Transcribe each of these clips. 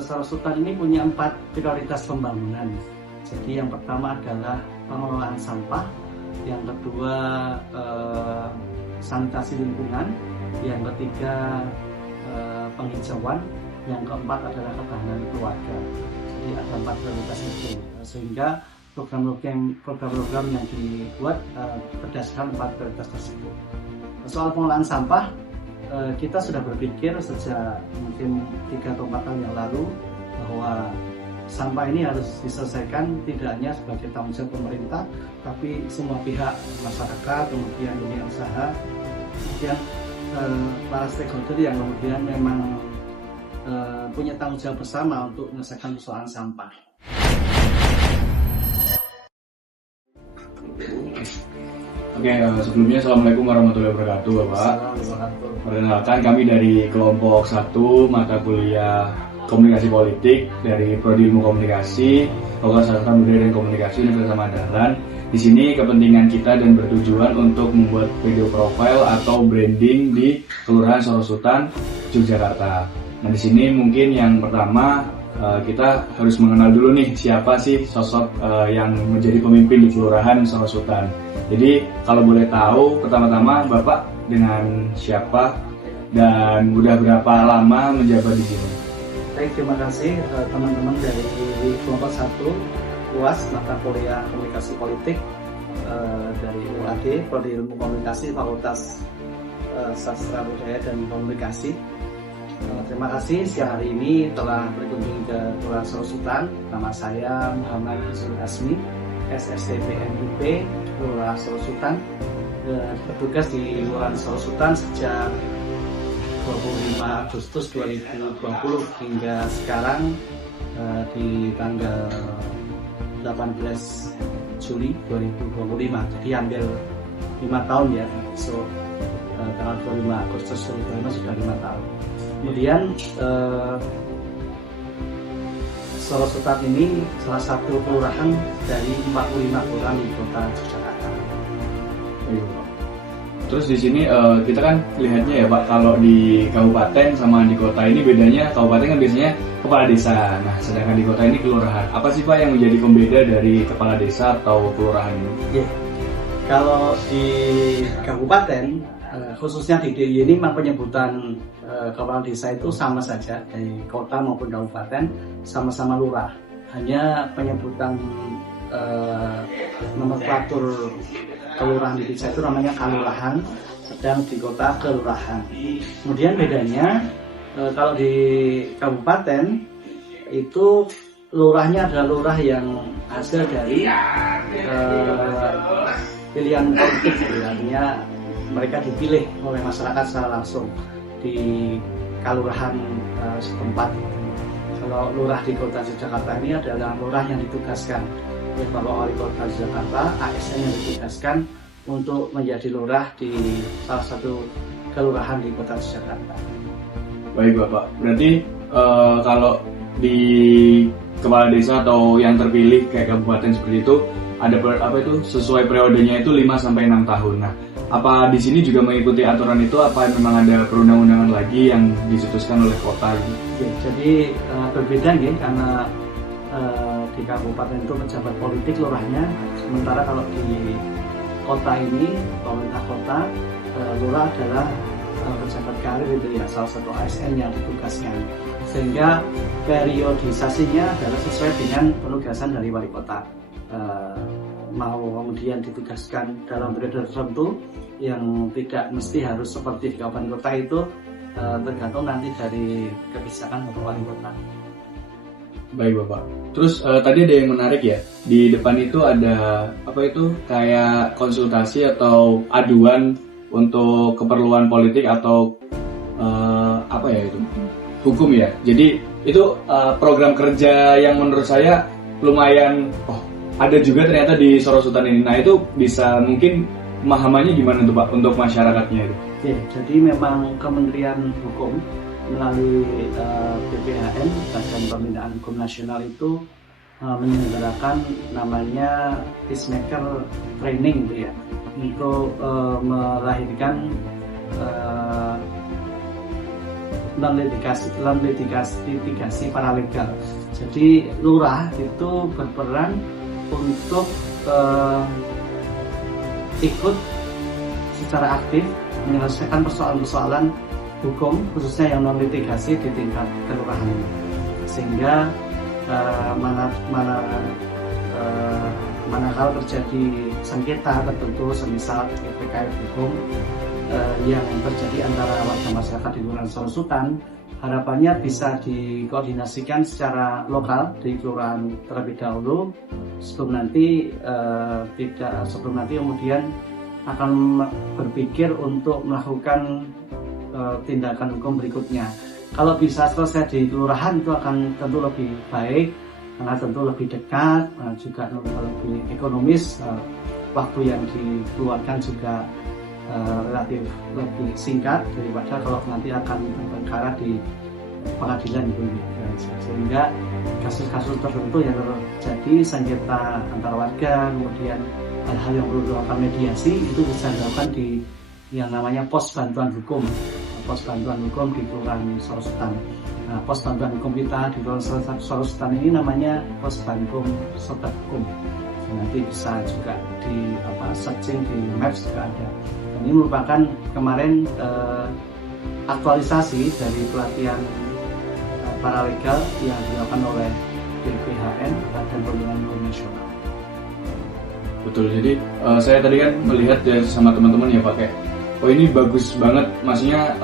Sorosutan ini punya 4 prioritas pembangunan. Jadi yang pertama adalah pengelolaan sampah, yang kedua sanitasi lingkungan, yang ketiga penghijauan, yang keempat adalah ketahanan keluarga. Jadi ada 4 prioritas itu, sehingga program-program yang dibuat berdasarkan 4 prioritas tersebut. Soal pengelolaan sampah, kita sudah berpikir sejak mungkin 3 atau 4 tahun yang lalu bahwa sampah ini harus diselesaikan tidak hanya sebagai tanggung jawab pemerintah, tapi semua pihak, masyarakat, kemudian dunia usaha, kemudian para stakeholder yang kemudian memang punya tanggung jawab bersama untuk menyelesaikan persoalan sampah. Oke, sebelumnya Assalamualaikum warahmatullahi wabarakatuh, Bapak. Perkenalkan, kami dari kelompok 1 mata kuliah Komunikasi Politik dari Prodi Ilmu Komunikasi, Fakultas Sastra Budaya dan Komunikasi Universitas Madalan. Di sini kepentingan kita dan bertujuan untuk membuat video profile atau branding di Kelurahan Sorosutan, Yogyakarta. Nah, di sini mungkin yang pertama kita harus mengenal dulu nih siapa sih sosok yang menjadi pemimpin di Kelurahan Sorosutan. Jadi kalau boleh tahu, pertama-tama Bapak dengan siapa dan udah berapa lama menjabat di sini? Baik, terima kasih teman-teman dari kelompok 1 UAS mata kuliah Komunikasi Politik dari UAD, Prodi Ilmu Komunikasi, Fakultas Sastra Budaya dan Komunikasi. Terima kasih siang hari ini telah berkunjung ke Kelurahan Sorosutan. Nama saya Muhammad Yusuf Asmi, SSDPNUP Kelurahan Sorosutan, bertugas di Kelurahan Sorosutan sejak 25 Agustus 2020 hingga sekarang di tanggal 18 Juli 2025. Jadi hampir 5 tahun ya. So tanggal 25 Agustus 2025 sudah 5 tahun. Kemudian Sorosutan ini salah satu kelurahan dari 45 kelurahan di kota Yogyakarta. Terus di sini kita kan lihatnya ya Pak, kalau di kabupaten sama di kota ini bedanya, kabupaten kan biasanya kepala desa. Nah, sedangkan di kota ini kelurahan. Apa sih Pak yang menjadi pembeda dari kepala desa atau kelurahan ini? Kalau di kabupaten, khususnya di DIY ini memang penyebutan kepala desa itu sama saja dari kota maupun kabupaten, sama-sama lurah. Hanya penyebutan nomenklatur kelurahan di desa itu namanya kalurahan, sedang di kota kelurahan. Kemudian bedanya kalau di kabupaten itu lurahnya adalah lurah yang hasil dari pilihan politik, artinya mereka dipilih oleh masyarakat secara langsung di kalurahan setempat. Kalau lurah di kota Yogyakarta ini adalah lurah yang ditugaskan oleh Bapak Wali Kota Jakarta, ASN yang ditugaskan untuk menjadi lurah di salah satu kelurahan di kota Jakarta. Baik Bapak, berarti kalau di kepala desa atau yang terpilih kayak kabupaten seperti itu ada sesuai periodenya itu 5-6 tahun. Nah, apa di sini juga mengikuti aturan itu? Apa memang ada perundang-undangan lagi yang dicetuskan oleh kota? Ya, jadi berbeda ya, karena di kabupaten itu pejabat politik lurahnya, sementara kalau di kota ini pemerintah kota lurah adalah pejabat karir itu ya, salah satu ASN yang ditugaskan, sehingga periodisasinya adalah sesuai dengan penugasan dari wali kota. Mau kemudian ditugaskan dalam periode tertentu yang tidak mesti harus seperti di kabupaten kota itu, tergantung nanti dari kebijakan Bapak Wali Kota. Baik Bapak. Terus tadi ada yang menarik ya, di depan itu ada kayak konsultasi atau aduan untuk keperluan politik atau hukum ya. Jadi itu program kerja yang menurut saya lumayan ada juga ternyata di Sorosutan ini. Nah, itu bisa mungkin pemahamannya gimana tuh Pak untuk masyarakatnya itu? Oke, jadi memang Kementerian Hukum melalui BPHN, Badan Pembinaan Hukum Nasional itu menyelenggarakan namanya Peacemaker Training gitu ya, untuk melahirkan litigasi paralegal. Jadi lurah itu berperan untuk ikut secara aktif menyelesaikan persoalan-persoalan hukum khususnya yang non litigasi di tingkat kelurahan, sehingga mana hal terjadi sengketa tertentu semisal terkait hukum yang terjadi antara warga masyarakat di Kelurahan Sorosutan, harapannya bisa dikoordinasikan secara lokal di kelurahan terlebih dahulu sebelum nanti kemudian akan berpikir untuk melakukan tindakan hukum berikutnya. Kalau bisa selesai di kelurahan itu akan tentu lebih baik, karena tentu lebih dekat, juga lebih ekonomis, waktu yang dikeluarkan juga relatif lebih singkat daripada kalau nanti akan berperkara di pengadilan itu. Sehingga kasus-kasus tertentu yang terjadi sengketa antar warga, kemudian hal-hal yang perlu dilakukan mediasi itu bisa dilakukan di yang namanya pos bantuan hukum di Kelurahan Sorosutan. Nah, pos bantuan hukum kita di Kelurahan Sorosutan ini namanya pos bantuan sobat hukum. Nanti bisa juga di searching di Maps juga ada. Ini merupakan kemarin aktualisasi dari pelatihan paralegal yang dilakukan oleh BPHN, Badan Perlindungan Hukum Nasional. Betul, jadi saya tadi kan melihat ya sama teman-teman ya pakai, oh ini bagus banget, maksudnya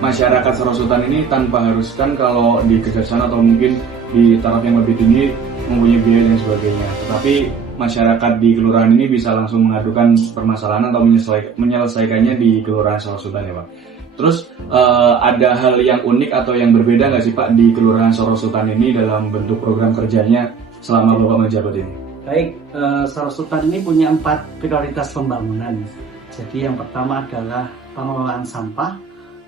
masyarakat Sorosutan ini tanpa harus kan kalau di kejaksaan atau mungkin di taraf yang lebih tinggi mempunyai biaya dan sebagainya, tetapi masyarakat di kelurahan ini bisa langsung mengadukan permasalahan atau menyelesaikannya di Kelurahan Sorosutan ya Pak. Terus ada hal yang unik atau yang berbeda nggak sih Pak di Kelurahan Sorosutan ini dalam bentuk program kerjanya selama Bapak menjabat ini? Baik, Sorosutan ini punya 4 prioritas pembangunan. Jadi yang pertama adalah pengelolaan sampah,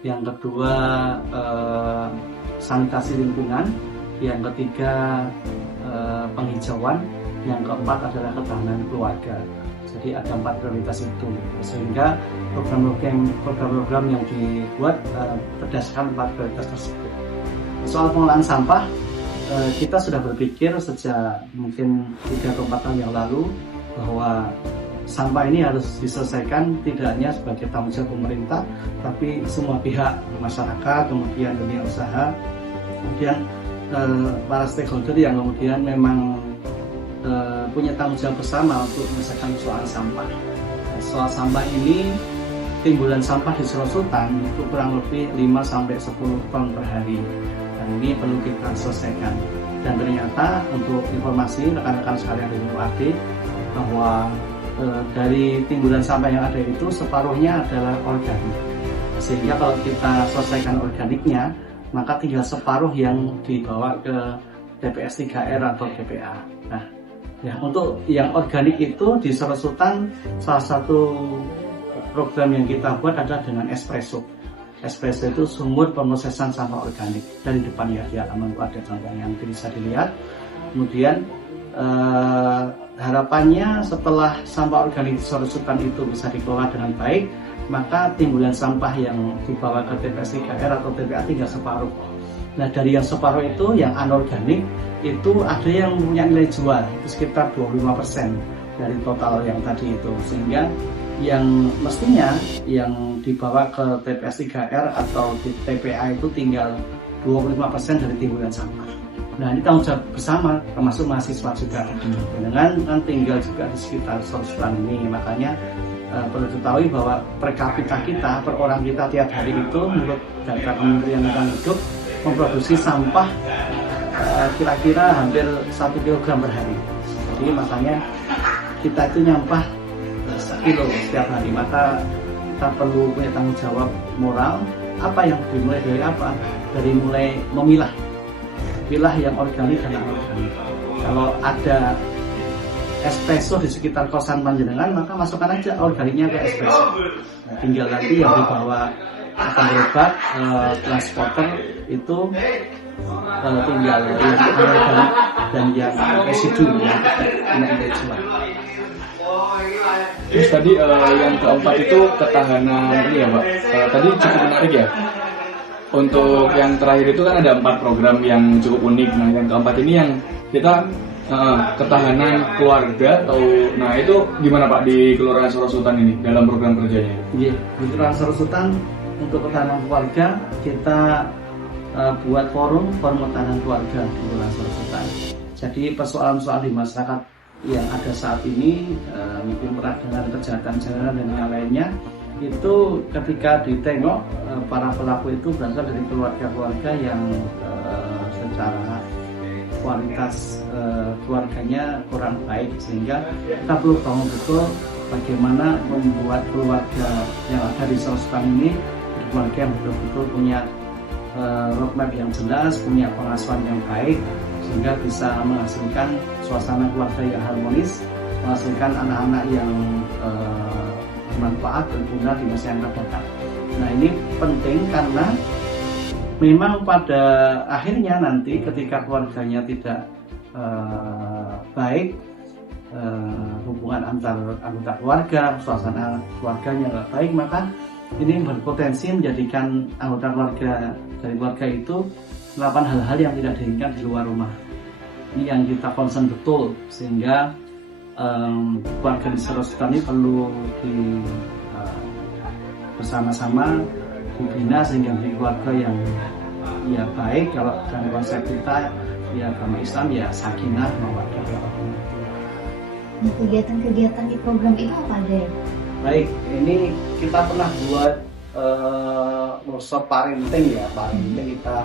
yang kedua sanitasi lingkungan, yang ketiga penghijauan, yang keempat adalah ketahanan keluarga. Jadi ada 4 prioritas itu, sehingga program-program yang dibuat berdasarkan 4 prioritas tersebut. Soal pengelolaan sampah, kita sudah berpikir sejak mungkin 3 atau 4 tahun yang lalu bahwa sampah ini harus diselesaikan tidak hanya sebagai tanggung jawab pemerintah, tapi semua pihak, masyarakat, kemudian dunia usaha, kemudian para stakeholder yang kemudian memang punya tanggung jawab bersama untuk menyelesaikan persoalan sampah. Soal sampah ini, timbulan sampah di Sorosutan itu kurang lebih 5-10 ton per hari, dan ini perlu kita selesaikan. Dan ternyata untuk informasi rekan-rekan sekalian dari UAD bahwa dari timbulan sampah yang ada itu separuhnya adalah organik, sehingga kalau kita selesaikan organiknya maka tinggal separuh yang dibawa ke TPS 3R atau TPA. Nah, ya, untuk yang organik itu di Sorosutan salah satu program yang kita buat adalah dengan Espresso. Espresso itu sumur pemrosesan sampah organik. Dari depan ya, di halaman ada contoh yang bisa dilihat. Kemudian harapannya setelah sampah organik di Sorosutan itu bisa dikelola dengan baik, maka timbulan sampah yang dibawa ke TPS 3R atau TPA tinggal separuh. Nah, dari yang separuh itu, yang anorganik itu ada yang punya nilai jual itu sekitar 25% dari total yang tadi itu, sehingga yang mestinya yang dibawa ke TPS 3R atau di TPA itu tinggal 25% dari timbulan sampah. Nah, ini tanggung jawab bersama, termasuk mahasiswa juga. Dengan kan tinggal juga di sekitar Sorosutan ini, makanya perlu diketahui bahwa per kapita kita, per orang kita tiap hari itu menurut data Kementerian Lingkungan Hidup memproduksi sampah kira-kira hampir 1 kg per hari. Jadi makanya kita itu nyampah 1 kilo setiap hari, maka kita perlu punya tanggung jawab moral. Apa yang dimulai dari apa? Dari mulai memilah yang organik dan anorganik. Kalau ada espresso di sekitar kosan panjenengan, maka masukkan aja organiknya ke espresso. Nah, tinggal nanti yang dibawa akan berobat transporter itu tinggal yang organik dan yang residu yang tidak jual. Terus tadi yang keempat itu ketahanan ini ya Pak. Tadi cukup menarik ya. untuk yang terakhir itu kan ada 4 program yang cukup unik. Nah, yang keempat ini yang kita ketahanan keluarga atau nah itu gimana Pak di Kelurahan Sorosutan ini dalam program kerjanya? Iya, di Kelurahan Sorosutan untuk ketahanan keluarga kita buat forum ketahanan keluarga di Kelurahan Sorosutan. Jadi persoalan-persoalan di masyarakat yang ada saat ini, mungkin peradangan, kejahatan jalanan dan yang lainnya, itu ketika ditengok para pelaku itu berasal dari keluarga-keluarga yang secara kualitas keluarganya kurang baik, sehingga kita perlu bangun betul bagaimana membuat keluarga yang ada di Sorosutan ini keluarga yang betul-betul punya roadmap yang jelas, punya pengasuhan yang baik, sehingga bisa menghasilkan suasana keluarga yang harmonis, menghasilkan anak-anak yang bermanfaat dan guna di masa yang akan datang. Nah, ini penting karena memang pada akhirnya nanti ketika keluarganya tidak baik, hubungan antar anggota keluarga, suasana keluarganya nggak baik, maka ini berpotensi menjadikan anggota keluarga dari keluarga itu melakukan hal-hal yang tidak diinginkan di luar rumah. Ini yang kita concern betul, sehingga keluarga di Sorosutan ini perlu bersama-sama dibina sehingga menjadi keluarga yang ya baik. Kalau dalam konsep kita ya agama Islam ya sakinah mawaddah warahmah. Nah, kegiatan-kegiatan di program itu apa aja ya? Baik, ini kita pernah buat workshop parenting ya. Parenting kita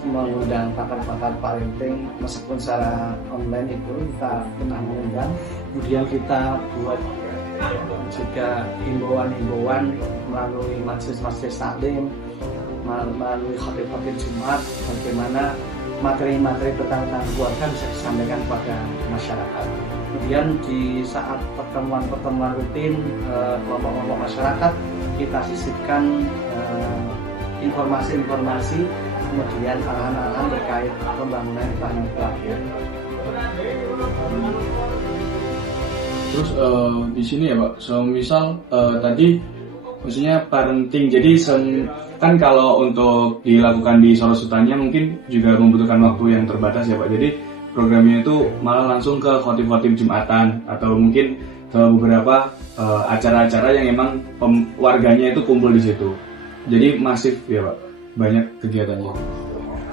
mengundang pakar-pakar parenting meskipun secara online itu kita pernah mengundang. Kemudian kita buat juga himbauan-himbauan melalui majelis-majelis taklim, melalui khatib-khatib Jumat, bagaimana materi-materi tentang keluarga bisa disampaikan kepada masyarakat. Kemudian di saat pertemuan-pertemuan rutin kelompok-kelompok masyarakat, kita sisipkan informasi-informasi, kemudian arahan-arahan terkait pembangunan ketahanan keluarga. Terus di sini ya Pak, misal tadi maksudnya parenting, jadi kan kalau untuk dilakukan di Sorosutannya mungkin juga membutuhkan waktu yang terbatas ya Pak. Jadi programnya itu malah langsung ke khotib-khotib Jumatan atau mungkin ke beberapa acara-acara yang emang warganya itu kumpul di situ. Jadi masif ya Pak, banyak kegiatannya.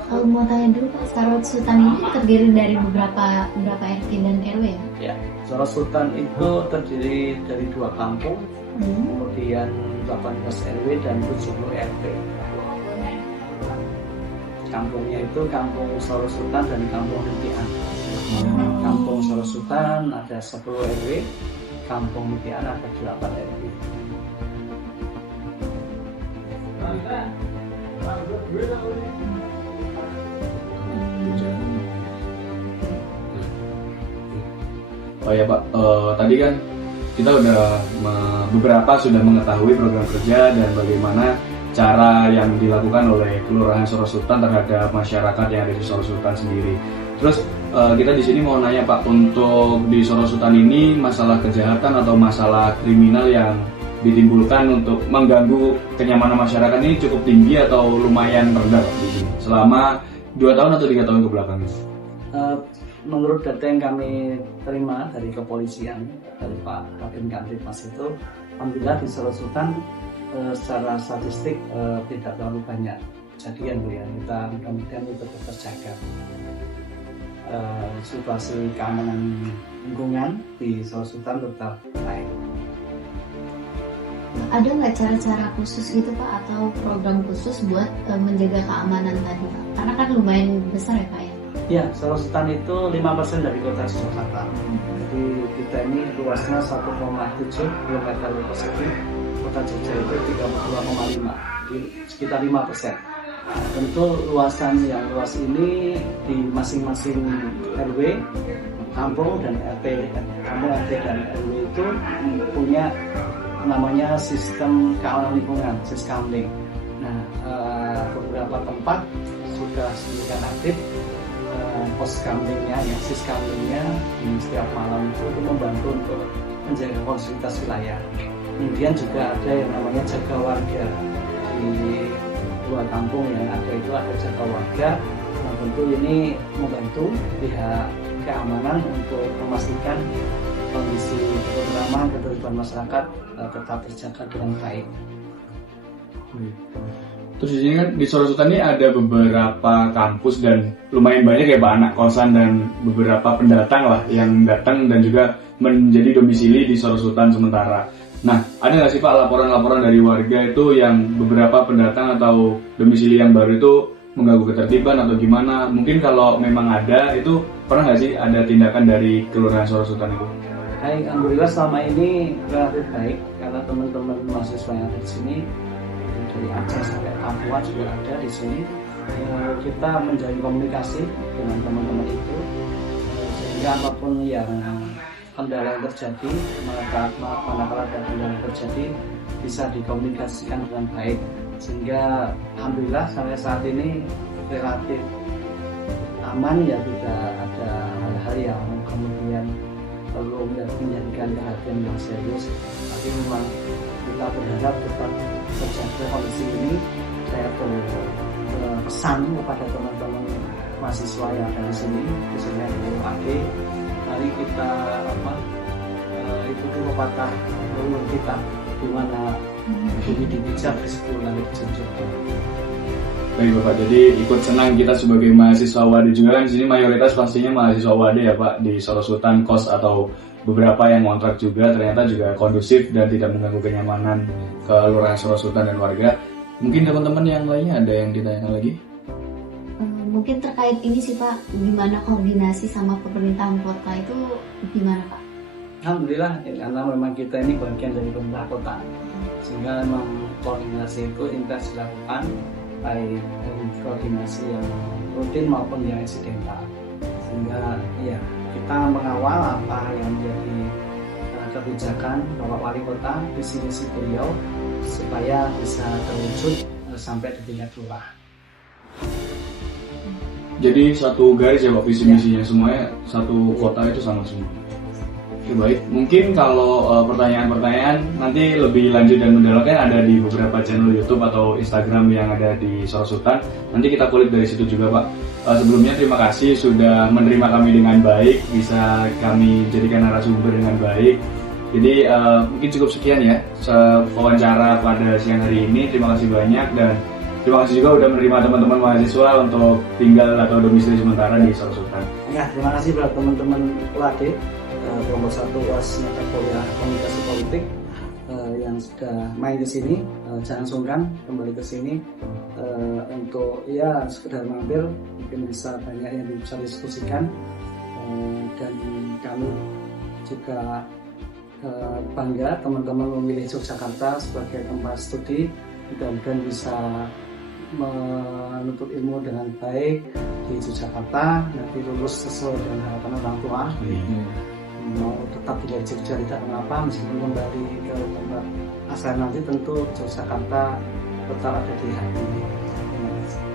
Kalau mau tanya dulu Pak, Sorosutan ini terdiri dari beberapa RT dan RW ya? Ya, Sorosutan itu terdiri dari 2 kampung, kemudian 18 RW dan 70 RT. Kampungnya itu Kampung Sorosutan dan Kampung Mutian. Kampung Sorosutan ada 10 RW, Kampung Mutian ada 8 RW. Oh ya Pak, tadi kan kita beberapa sudah mengetahui program kerja dan bagaimana cara yang dilakukan oleh Kelurahan Sorosutan terhadap masyarakat yang ada di Sorosutan sendiri. Terus kita di sini mau nanya Pak, untuk di Sorosutan ini masalah kejahatan atau masalah kriminal yang ditimbulkan untuk mengganggu kenyamanan masyarakat ini cukup tinggi atau lumayan rendah di sini selama 2 tahun atau 3 tahun ke belakang? Menurut data yang kami terima dari kepolisian, dari Pak Kabin Kamtibmas itu, alhamdulillah di Sorosutan secara statistik tidak terlalu banyak kejadian Bu ya. Kita mudah-mudahan itu tetap terjaga. Situasi keamanan lingkungan di Sorosutan tetap baik. Ada nggak cara-cara khusus gitu Pak, atau program khusus buat menjaga keamanan tadi Pak? Karena kan lumayan besar ya Pak ya? Ya, Sorosutan itu 5% dari kota Jakarta. Jadi kita ini luasnya 1,7 km persegi, kota Jogja itu 32,5, sekitar 5%. Tentu luasan yang luas ini di masing-masing RW, kampung dan RT, kampung RT dan RW itu punya namanya sistem keamanan lingkungan, Siskamling. Nah, beberapa tempat sudah sedemikian aktif pos kamlingnya, ya Siskamlingnya di setiap malam itu untuk membantu untuk menjaga kondusivitas wilayah. Kemudian juga ada yang namanya jaga warga di dua kampung yang ada itu ada jaga warga. Nah, tentu ini membantu pihak keamanan untuk memastikan kondisi ketentraman ketertiban masyarakat tetap terjaga dengan baik. Terus di sini kan di Sorosutan ini ada beberapa kampus dan lumayan banyak ya Pak anak kosan dan beberapa pendatang lah yang datang dan juga menjadi domisili di Sorosutan sementara. Nah, ada nggak sih Pak laporan-laporan dari warga itu yang beberapa pendatang atau domisili yang baru itu mengganggu ketertiban atau gimana? Mungkin kalau memang ada, itu pernah nggak sih ada tindakan dari Kelurahan Sorosutan itu? Baik, alhamdulillah selama ini relatif baik karena teman-teman mahasiswa yang ada di sini dari Aceh sampai Papua juga ada di sini. Kita menjalin komunikasi dengan teman-teman itu sehingga apapun yang kendala yang terjadi, manakala ada kendala yang terjadi bisa dikomunikasikan dengan baik, sehingga alhamdulillah sampai saat ini relatif aman ya, tidak ada hal-hal yang kemudian perlu menjadikan perhatian yang serius. Tapi memang kita berharap tetap terjaga kondisi ini. Saya pesan kepada teman-teman mahasiswa yang ada di sini, khususnya di UAD, mari kita ikuti pepatah leluhur kita, di mana bumi dipijak di situ langit dijunjung. Baik Bapak, jadi ikut senang kita sebagai mahasiswa UAD juga kan di sini mayoritas pastinya mahasiswa UAD ya Pak, di Sorosutan kos atau beberapa yang kontrak juga ternyata juga kondusif dan tidak mengganggu kenyamanan Kelurahan Sorosutan dan warga. Mungkin teman-teman yang lainnya ada yang ditanyakan lagi? Mungkin terkait ini sih Pak, gimana koordinasi sama pemerintahan kota itu gimana Pak? Alhamdulillah ya, karena memang kita ini bagian dari pemerintah kota, sehingga memang koordinasi itu intens dilakukan, baik koordinasi yang rutin maupun yang insidental, sehingga ya kita mengawal apa yang menjadi kebijakan Bapak Wali Kota, visi-misi beliau supaya bisa terwujud sampai di tingkat lurah. Jadi satu garis ya Pak visi-misinya, semuanya satu kota itu sama semua. Oke, baik, mungkin kalau pertanyaan-pertanyaan nanti lebih lanjut dan mendalam kan ada di beberapa channel YouTube atau Instagram yang ada di Sorosutan. Nanti kita kulik dari situ juga Pak. Sebelumnya terima kasih sudah menerima kami dengan baik, bisa kami jadikan narasumber dengan baik. Jadi mungkin cukup sekian ya wawancara pada siang hari ini. Terima kasih banyak dan terima kasih juga sudah menerima teman-teman mahasiswa untuk tinggal atau domisili sementara di Sorosutan. Ya, terima kasih buat teman-teman UAD kelompok 1 UAS mata kuliah komunikasi politik yang sudah main di sini. Jangan sungkan kembali ke sini untuk ya sekedar mampir, mungkin bisa banyak yang bisa diskusikan, dan kami juga bangga teman-teman memilih Yogyakarta sebagai tempat studi. Mudah-mudahan bisa menuntut ilmu dengan baik di Yogyakarta, nanti lulus sesuai dengan harapan orang tua. Mau tetap di Jogja tidak mengapa, meskipun kembali ke tempat asal nanti tentu Yogyakarta tetap ada di hati.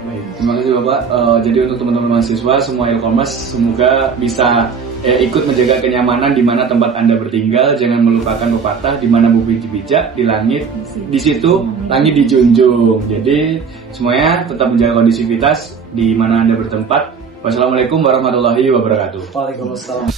Baik, terima kasih Bapak. Jadi untuk teman-teman mahasiswa semua Ilkomas, semoga bisa ikut menjaga kenyamanan di mana tempat Anda bertinggal. Jangan melupakan pepatah di mana bumi dipijak di langit, di situ langit dijunjung. Jadi semuanya tetap menjaga kondisivitas di mana Anda bertempat. Wassalamualaikum warahmatullahi wabarakatuh. Waalaikumsalam.